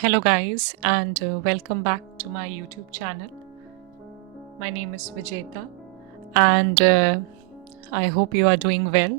Hello, guys, and welcome back to my YouTube channel. My name is Vijeta, and I hope you are doing well.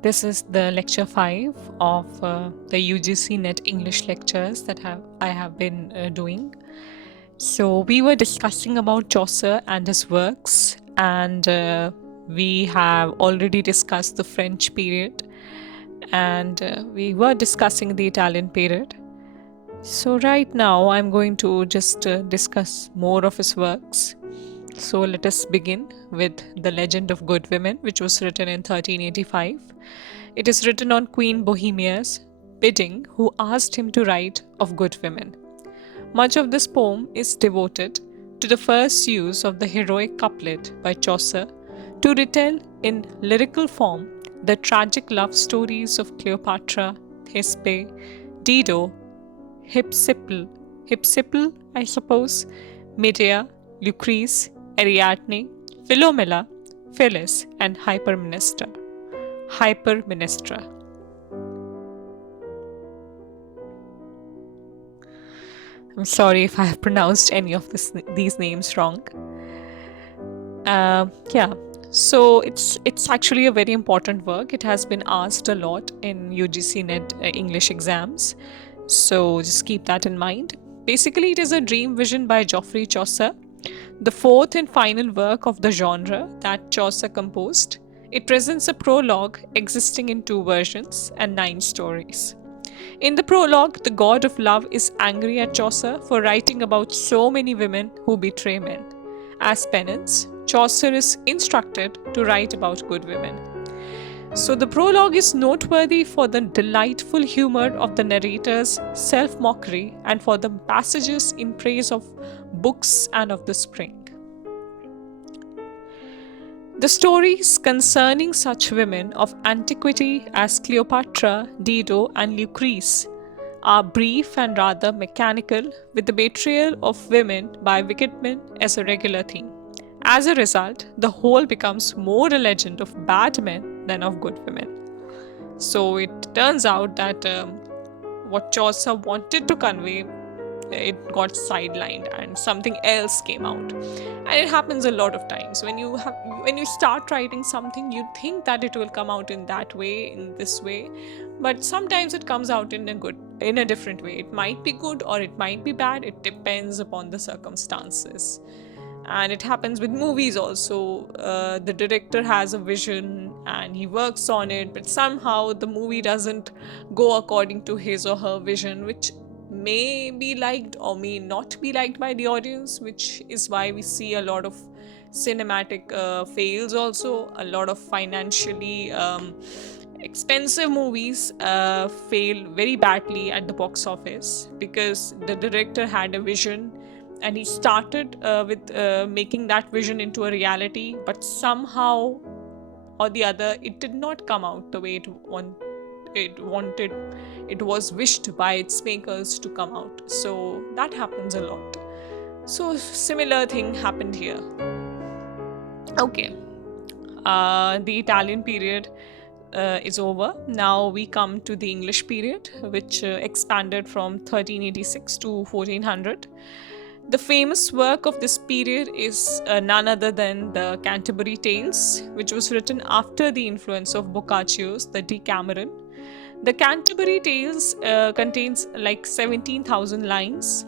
This is the lecture 5 of the UGC NET English lectures that I have been doing. So, we were discussing about Chaucer and his works, and we have already discussed the French period, and we were discussing the Italian period. So, right now, I'm going to just discuss more of his works. So, let us begin with The Legend of Good Women, which was written in 1385. It is written on Queen Bohemia's bidding, who asked him to write of good women. Much of this poem is devoted to the first use of the heroic couplet by Chaucer to retell in lyrical form the tragic love stories of Cleopatra, Thisbe, Dido, Hypsipyle, I suppose, Medea, Lucrece, Ariadne, Philomela, Phyllis, and Hypermnestra. I'm sorry if I have pronounced any of these names wrong. Yeah, so it's actually a very important work. It has been asked a lot in UGC NET English exams. So just keep that in mind. Basically, it is a dream vision by Geoffrey Chaucer, the fourth and final work of the genre that Chaucer composed. It presents a prologue existing in two versions and 9 stories. In the prologue, the god of love is angry at Chaucer for writing about so many women who betray men. As penance, Chaucer is instructed to write about good women. So, the prologue is noteworthy for the delightful humor of the narrator's self mockery and for the passages in praise of books and of the spring. The stories concerning such women of antiquity as Cleopatra, Dido, and Lucrece are brief and rather mechanical, with the betrayal of women by wicked men as a regular theme. As a result, the whole becomes more a legend of bad men than of good women. So it turns out that what Chaucer wanted to convey, it got sidelined and something else came out. And it happens a lot of times when you start writing something, you think that it will come out in that way, in this way, but sometimes it comes out in a different way. It might be good or it might be bad. It depends upon the circumstances. And it happens with movies also. The director has a vision and he works on it, but somehow the movie doesn't go according to his or her vision, which may be liked or may not be liked by the audience, which is why we see a lot of cinematic fails, also a lot of financially expensive movies fail very badly at the box office, because the director had a vision and he started with making that vision into a reality, but somehow or the other it did not come out the way it was wished by its makers to come out. So that happens a lot. So similar thing happened here. Okay, the Italian period is over. Now we come to the English period, which expanded from 1386 to 1400. The famous work of this period is none other than the Canterbury Tales, which was written after the influence of Boccaccio's The Decameron. The Canterbury Tales contains like 17,000 lines.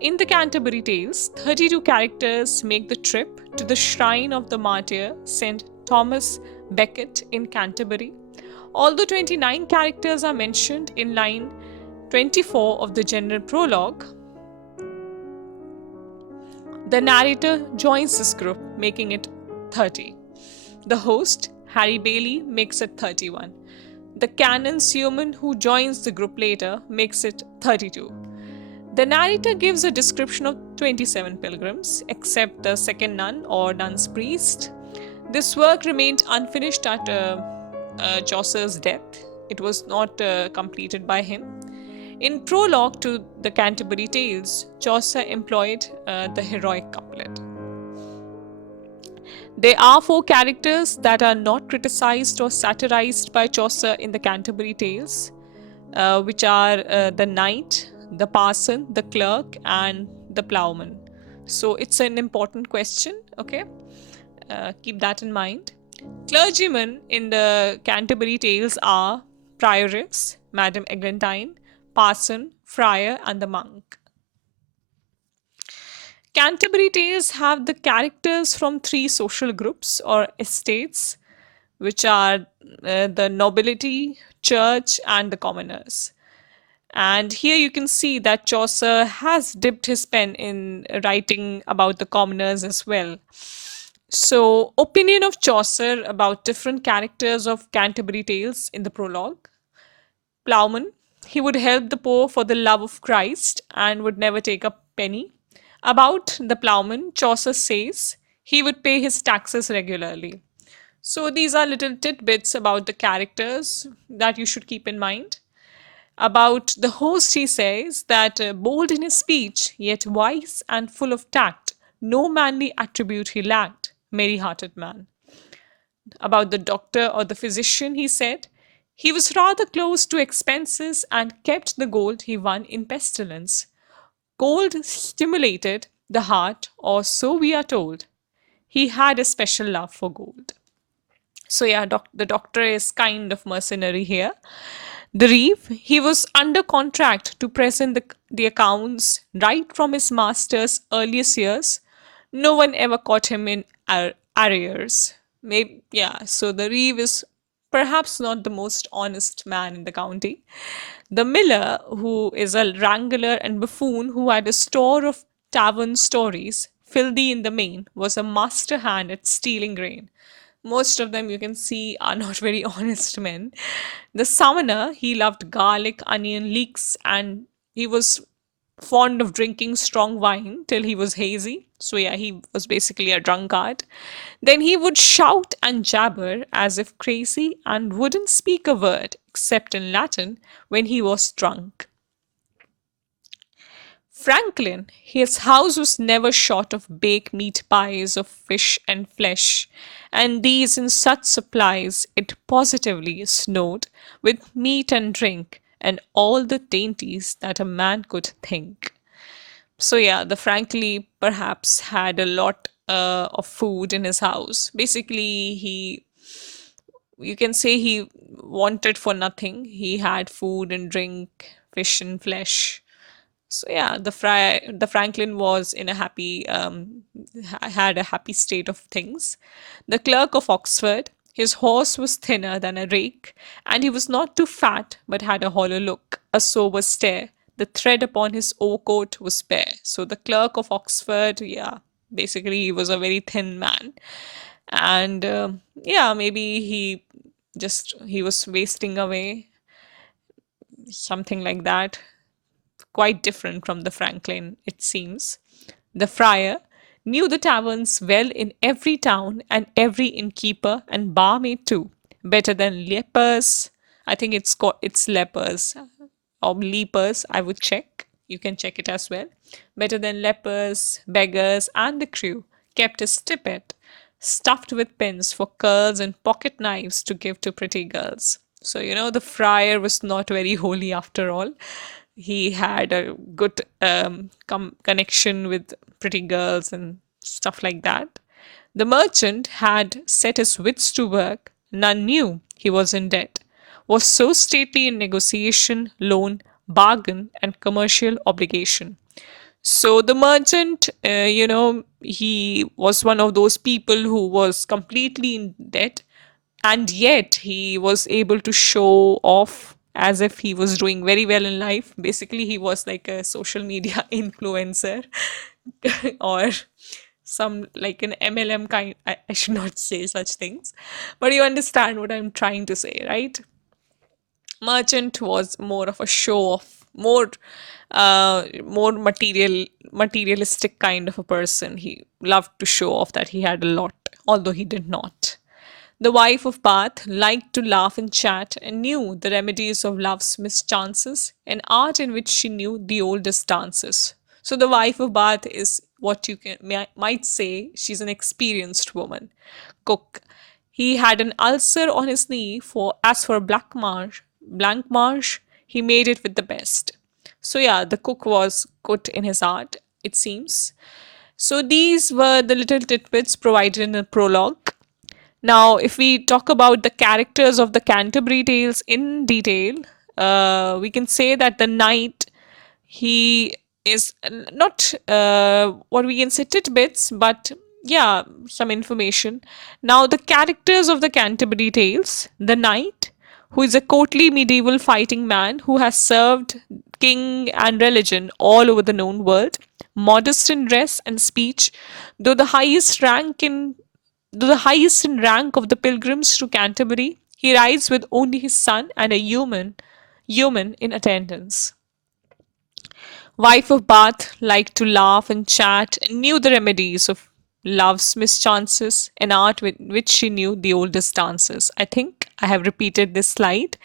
In the Canterbury Tales, 32 characters make the trip to the shrine of the martyr St. Thomas Becket in Canterbury. Although 29 characters are mentioned in line 24 of the general prologue, the narrator joins this group, making it 30. The host, Harry Bailey, makes it 31. The canon Suman, who joins the group later, makes it 32. The narrator gives a description of 27 pilgrims, except the second nun or nun's priest. This work remained unfinished at Chaucer's death. It was not completed by him. In prologue to the Canterbury Tales, Chaucer employed the heroic couplet. There are 4 characters that are not criticized or satirized by Chaucer in the Canterbury Tales, which are the knight, the parson, the clerk, and the plowman? So it's an important question, okay? Keep that in mind. Clergymen in the Canterbury Tales are prioress, Madame Eglantine, parson, friar, and the monk. Canterbury Tales have the characters from three social groups or estates, which are the nobility, church, and the commoners. And here you can see that Chaucer has dipped his pen in writing about the commoners as well. So, opinion of Chaucer about different characters of Canterbury Tales in the prologue. Plowman, he would help the poor for the love of Christ and would never take a penny. About the plowman, Chaucer says he would pay his taxes regularly. So, these are little tidbits about the characters that you should keep in mind. About the host, he says that bold in his speech, yet wise and full of tact, no manly attribute he lacked, merry hearted man. About the doctor or the physician, he said, he was rather close to expenses and kept the gold he won in pestilence. Gold stimulated the heart, or so we are told. He had a special love for gold. So, yeah, the doctor is kind of mercenary here. The reeve, he was under contract to present the accounts right from his master's earliest years. No one ever caught him in arrears. Maybe, yeah, so the reeve is perhaps not the most honest man in the county. The miller, who is a wrangler and buffoon who had a store of tavern stories, filthy in the main, was a master hand at stealing grain. Most of them you can see are not very honest men. The summoner, he loved garlic, onion, leeks, and he was fond of drinking strong wine till he was hazy. So, yeah, he was basically a drunkard. Then he would shout and jabber as if crazy and wouldn't speak a word except in Latin when he was drunk. Franklin, his house was never short of baked meat pies of fish and flesh, and these in such supplies it positively snowed with meat and drink and all the dainties that a man could think. So, yeah, the Franklin perhaps had a lot of food in his house. Basically, you can say he wanted for nothing. He had food and drink, fish and flesh. So, yeah, the Franklin was in a happy had a happy state of things. The clerk of Oxford, his horse was thinner than a rake, and he was not too fat, but had a hollow look, a sober stare. The thread upon his overcoat was bare. So the clerk of Oxford, yeah, basically he was a very thin man, and yeah, maybe he was wasting away, something like that, quite different from the Franklin, it seems. The friar knew the taverns well in every town and every innkeeper and barmaid too, better than lepers. I think it's lepers or leapers. I would check. You can check it as well. Better than lepers, beggars, and the crew kept his tippet stuffed with pins for curls and pocket knives to give to pretty girls. So, the friar was not very holy after all. He had a good connection with pretty girls and stuff like that. The merchant had set his wits to work. None knew he was in debt, was so stately in negotiation, loan, bargain, and commercial obligation. So the merchant, he was one of those people who was completely in debt, and yet he was able to show off as if he was doing very well in life. Basically, he was like a social media influencer or some like an MLM kind. I should not say such things, but you understand what I'm trying to say, right? Merchant was more of a show off, more materialistic kind of a person. He loved to show off that he had a lot, although he did not. The wife of Bath liked to laugh and chat and knew the remedies of love's mischances, an art in which she knew the oldest dances. So the wife of Bath is what might say she's an experienced woman. Cook. He had an ulcer on his knee, for as for Blackmarsh, he made it with the best. So, yeah, the cook was good in his art, it seems. So, these were the little tidbits provided in the prologue. Now, if we talk about the characters of the Canterbury Tales in detail, we can say that the knight, he is not what we can say tidbits, but yeah, some information. Now, the characters of the Canterbury Tales: the knight, who is a courtly medieval fighting man who has served king and religion all over the known world, modest in dress and speech, though the highest rank in though the highest in rank of the pilgrims to Canterbury, he rides with only his son and a human in attendance. Wife of Bath liked to laugh and chat and knew the remedies of love's mischances, an art with which she knew the oldest dances. I think I have repeated this slide.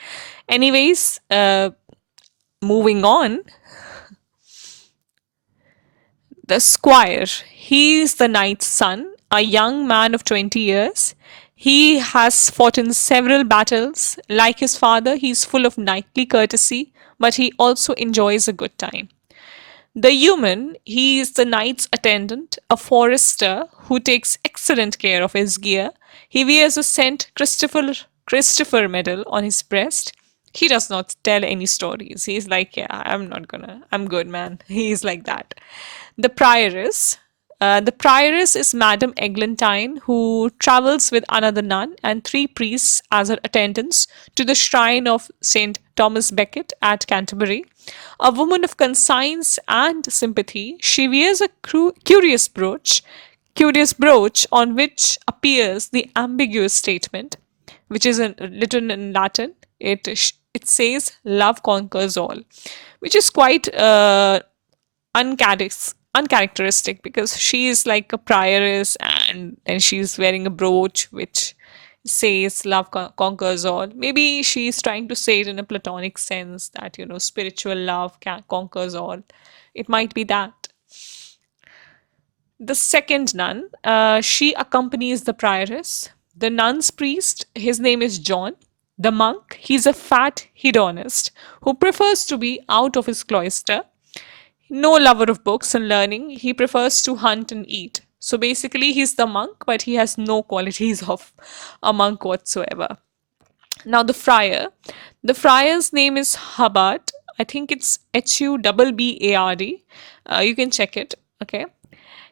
Anyways, moving on, the squire. He is the knight's son, a young man of 20 years. He has fought in several battles. Like his father, he is full of knightly courtesy, but he also enjoys a good time. The human, he is the knight's attendant, a forester who takes excellent care of his gear. He wears a Saint Christopher medal on his breast. He does not tell any stories. He's like, yeah, I'm good, man. He's like that. The prioress. The prioress is Madame Eglantine, who travels with another nun and three priests as her attendants to the shrine of St. Thomas Becket at Canterbury. A woman of conscience and sympathy, she wears a curious brooch on which appears the ambiguous statement, which is written in Latin. It says, "Love conquers all," which is quite uncharacteristic because she is like a prioress, and she's wearing a brooch which says love conquers all. Maybe she's trying to say it in a platonic sense that, spiritual love conquers all. It might be that. The second nun, she accompanies the prioress. The nun's priest, his name is John. The monk, he's a fat hedonist who prefers to be out of his cloister. No lover of books and learning. He prefers to hunt and eat. So basically, he's the monk, but he has no qualities of a monk whatsoever. Now, the friar. The friar's name is Hubbard. I think it's Hubbard. You can check it. Okay.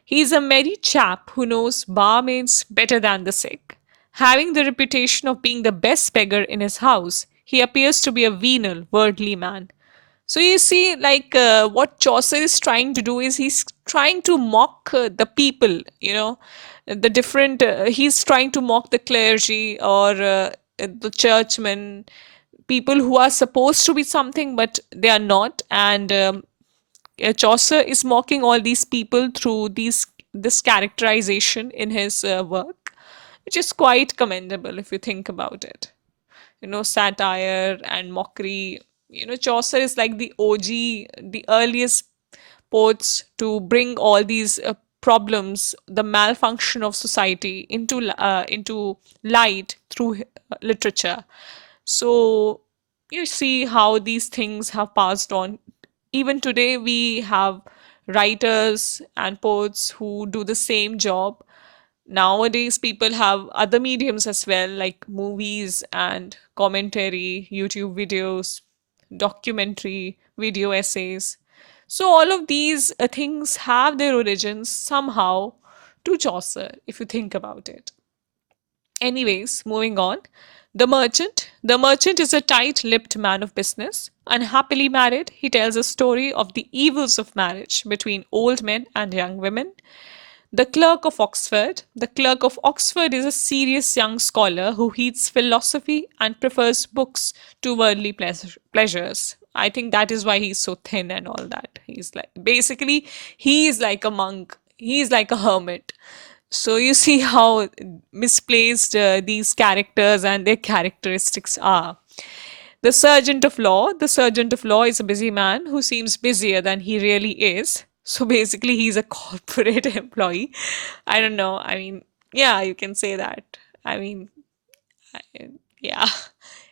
He's a merry chap who knows barmaids better than the sick. Having the reputation of being the best beggar in his house, he appears to be a venal, worldly man. So you see, like what Chaucer is trying to do is he's trying to mock the people, the different, he's trying to mock the clergy or the churchmen, people who are supposed to be something but they are not. And Chaucer is mocking all these people through this characterization in his work, which is quite commendable if you think about it. Satire and mockery. Chaucer is like the OG, the earliest poets to bring all these problems, the malfunction of society into light through literature. So you see how these things have passed on. Even today, we have writers and poets who do the same job. Nowadays, people have other mediums as well, like movies and commentary, YouTube videos, documentary, video essays. So, all of these things have their origins somehow to Chaucer, if you think about it. Anyways, moving on. The merchant. The merchant is a tight lipped man of business. Unhappily married, he tells a story of the evils of marriage between old men and young women. The Clerk of Oxford. The Clerk of Oxford is a serious young scholar who heeds philosophy and prefers books to worldly pleasures. I think that is why he's so thin and all that. He's like, basically, he is like a monk, he is like a hermit. So you see how misplaced these characters and their characteristics are. The sergeant of law. The sergeant of law is a busy man who seems busier than he really is. So basically, he's a corporate employee. I don't know. I mean, yeah, you can say that. I mean, I- yeah.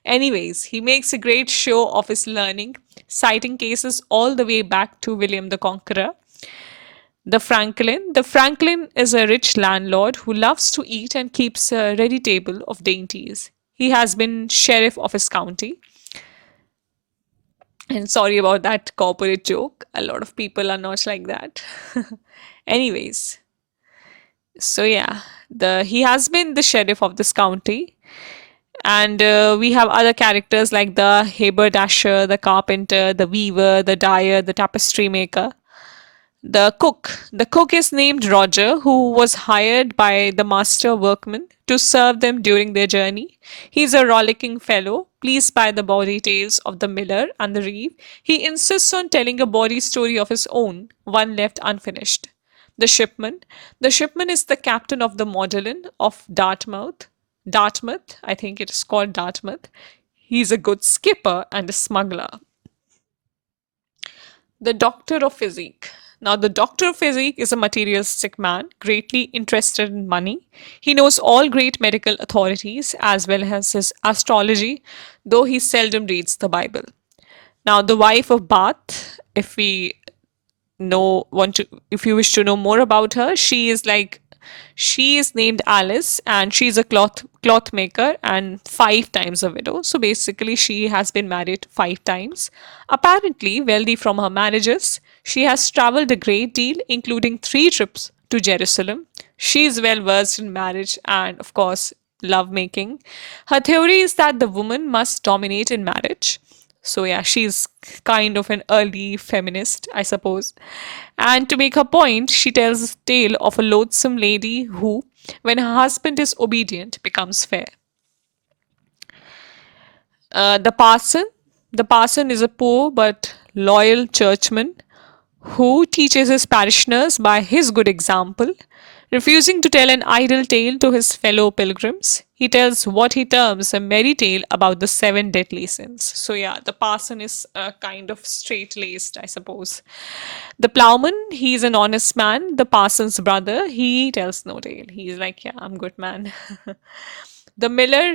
Anyways, he makes a great show of his learning, citing cases all the way back to William the Conqueror. The Franklin is a rich landlord who loves to eat and keeps a ready table of dainties. He has been sheriff of his county. And sorry about that corporate joke. A lot of people are not like that. Anyways, so yeah, the he has been the sheriff of this county, and we have other characters like the haberdasher, the carpenter, the weaver, the dyer, the tapestry maker. The cook is named Roger, who was hired by the master workmen to serve them during their journey. He's a rollicking fellow, pleased by the bawdy tales of the miller and the reeve. He insists on telling a bawdy story of his own, one left unfinished. The shipman. The shipman is the captain of the Magdalen of Dartmouth. Dartmouth, I think it is called Dartmouth. He's a good skipper and a smuggler. The Doctor of Physique. Now, the Doctor of Physique is a materialistic man, greatly interested in money. He knows all great medical authorities as well as his astrology, though he seldom reads the Bible. Now, the wife of Bath, if you wish to know more about her, she is named Alice, and she's a cloth maker and 5 times a widow. So basically she has been married 5 times. Apparently wealthy from her marriages, she has traveled a great deal, including 3 trips to Jerusalem. She is well versed in marriage and, of course, love making. Her theory is that the woman must dominate in marriage. So yeah, she's kind of an early feminist, I suppose. And to make her point, she tells a tale of a loathsome lady who, when her husband is obedient, becomes fair. Uh, the parson, the parson is a poor but loyal churchman who teaches his parishioners by his good example. Refusing to tell an idle tale to his fellow pilgrims, he tells what he terms a merry tale about the 7 deadly sins. So, yeah, the parson is kind of straight laced, I suppose. The plowman, he's an honest man. The parson's brother, he tells no tale. He's like, yeah, I'm good, man. The miller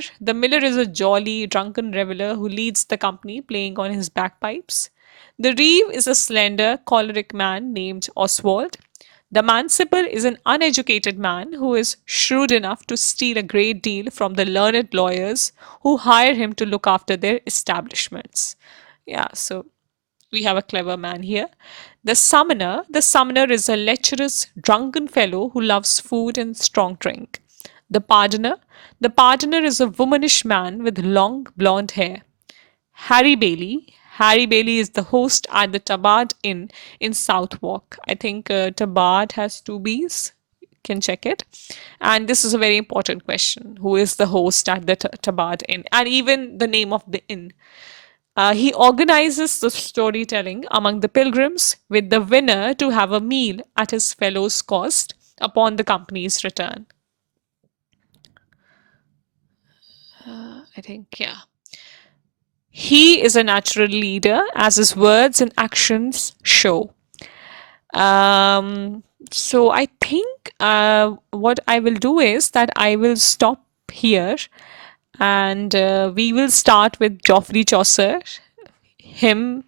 is a jolly, drunken reveler who leads the company playing on his bagpipes. The reeve is a slender, choleric man named Oswald. The manciple is an uneducated man who is shrewd enough to steal a great deal from the learned lawyers who hire him to look after their establishments. Yeah, so we have a clever man here. The summoner is a lecherous, drunken fellow who loves food and strong drink. The pardoner, the pardoner is a womanish man with long blonde hair. Harry Bailey. Harry Bailey is the host at the Tabard Inn in Southwark. I think Tabard has 2 B's. Can check it. And this is a very important question. Who is the host at the Tabard Inn? And even the name of the inn. He organizes the storytelling among the pilgrims, with the winner to have a meal at his fellow's cost upon the company's return. I think, yeah. He is a natural leader, as his words and actions show. Um, so I think what I will do is that I will stop here, and we will start with Geoffrey Chaucer, him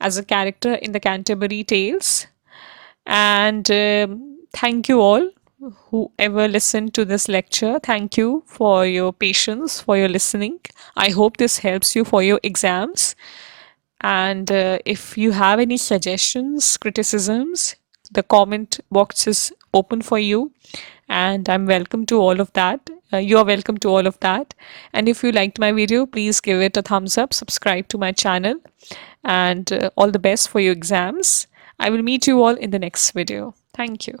as a character in the Canterbury Tales. And thank you all whoever listened to this lecture. Thank you for your patience, for your listening. I hope this helps you for your exams. And if you have any suggestions, criticisms, the comment box is open for you. And I'm welcome to all of that. You are welcome to all of that. And if you liked my video, please give it a thumbs up, subscribe to my channel, and all the best for your exams. I will meet you all in the next video. Thank you.